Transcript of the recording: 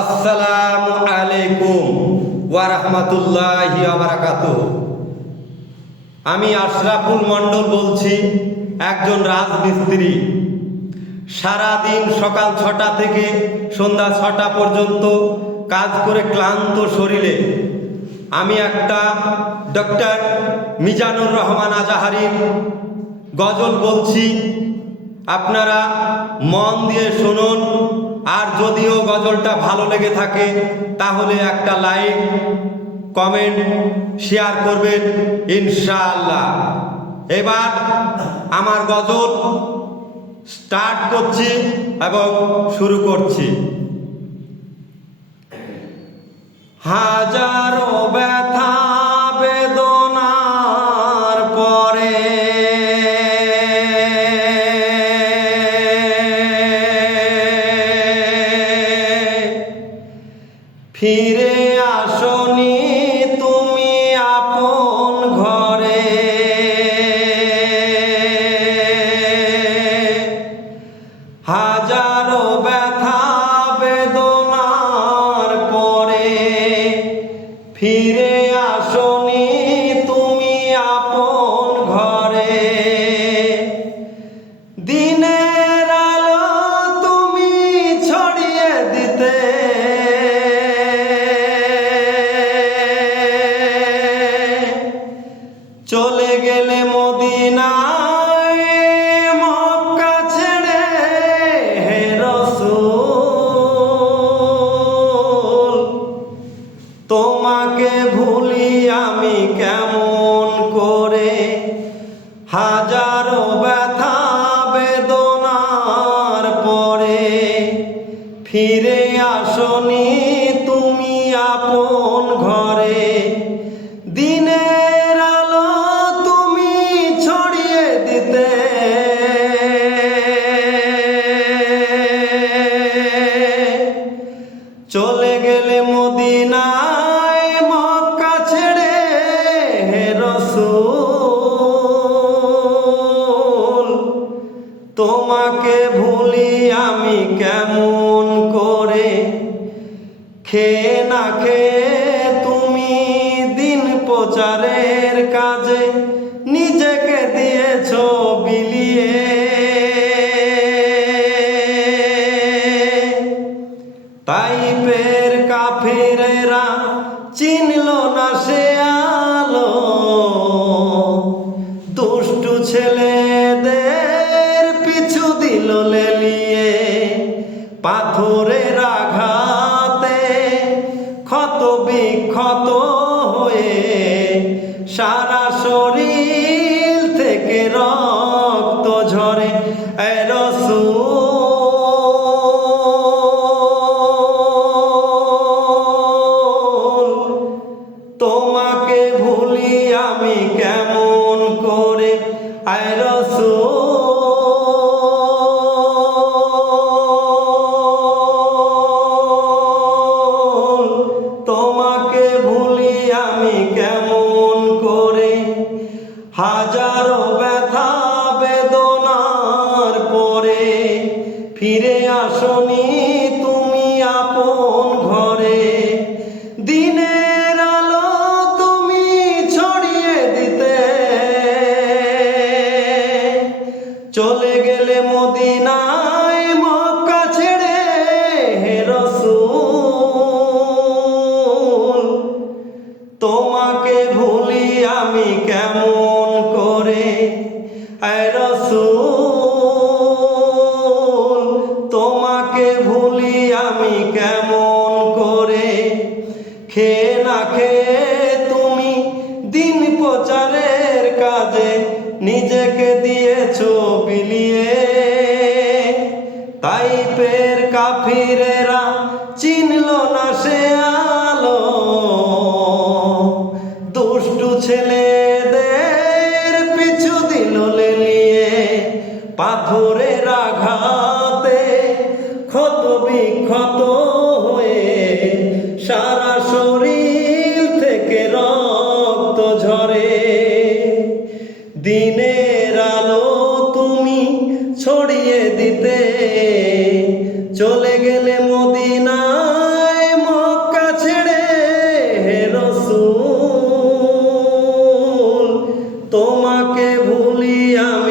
আসসালামু আলাইকুম ওয়া রাহমাতুল্লাহি ওয়া বারাকাতুহু। আমি আশরাফুল মণ্ডল বলছি, একজন রাজমিস্ত্রি। সারাদিন সকাল 6টা থেকে সন্ধ্যা 6টা পর্যন্ত কাজ করে ক্লান্ত শরীরে আমি একটা ডক্টর মিজানুর রহমান আজাহারির গজল বলছি, আপনারা মন দিয়ে শুনুন। আর যদিও গজলটা ভালো লেগে থাকে তাহলে একটা লাইক, কমেন্ট, শেয়ার করবেন ইনশাআল্লাহ। এবার আমার গজল স্টার্ট করছি এবং শুরু করছি। হাজারো ব্যথা বেদনার পরে ফিরে আসনি তুমি আপন ঘরে। হাজারো ব্যথা বেদনার পরে ফিরে আসনি তুমি আপন ঘরে। দিনের আলো তুমি ছড়িয়ে দিতে, চলে গেলে মদিনায় মক্কা ছেড়ে হে রাসূল। তোমাকে ভুলি আমি কেমন করে, হাজারো ব্যথা বেদনার পরে ফিরে আসনি তুমি আপন ঘরে। দিনের আলো তুমি ছড়িয়ে দিতে, চলে গেলে মদিনায় মক্কা ছেড়ে হে রাসূল। তোমাকে ভুলি আমি কেমন করে, খেয়ে না খেয়ে তুমি দিন প্রচারের কাজে নিজেকে দিয়েছ বিলিয়ে। তাইফের কাফিরেরা চিনল না সে আলো, দুষ্টু ছেলেদের পিছু দিল লেলিয়ে। পাথরের আঘাতে ক্ষত বিক্ষত হয়ে সারা শরীর থেকে রক্ত ঝরে। এ রাসূল, তোমাকে ভুলি আমি কেমন করে। এ রাসূল, তোমাকে ভুলি আমি কেমন করে। হাজারো ব্যথা বেদনার পরে ফিরে আসনি তুমি আপন ঘরে। দিনের আলো তুমি ছড়িয়ে দিতে, চলে গেলে মদিনায় মক্কা ছেড়ে হে রাসূল। তোমাকে ভুলি আমি কেমন করে। এ রাসূল, তোমাকে ভুলি আমি কেমন করে। খেয়ে না খেয়ে তুমি দিন প্রচারের কাজে নিজেকে দিয়েছ বিলিয়ে। তাইফের কাফিরেরা চিনল না সে আলো, দুষ্টু ছেলেদের পিছু দিল লেলিয়ে। পাথরের আঘাতে ক্ষত বিক্ষত হয়ে সারা শরীর থেকে রক্ত ঝরে। দিনের আলো তুমি ছড়িয়ে দিতে, চলে গেলে মদিনায় তোমাকে ভুলি আমি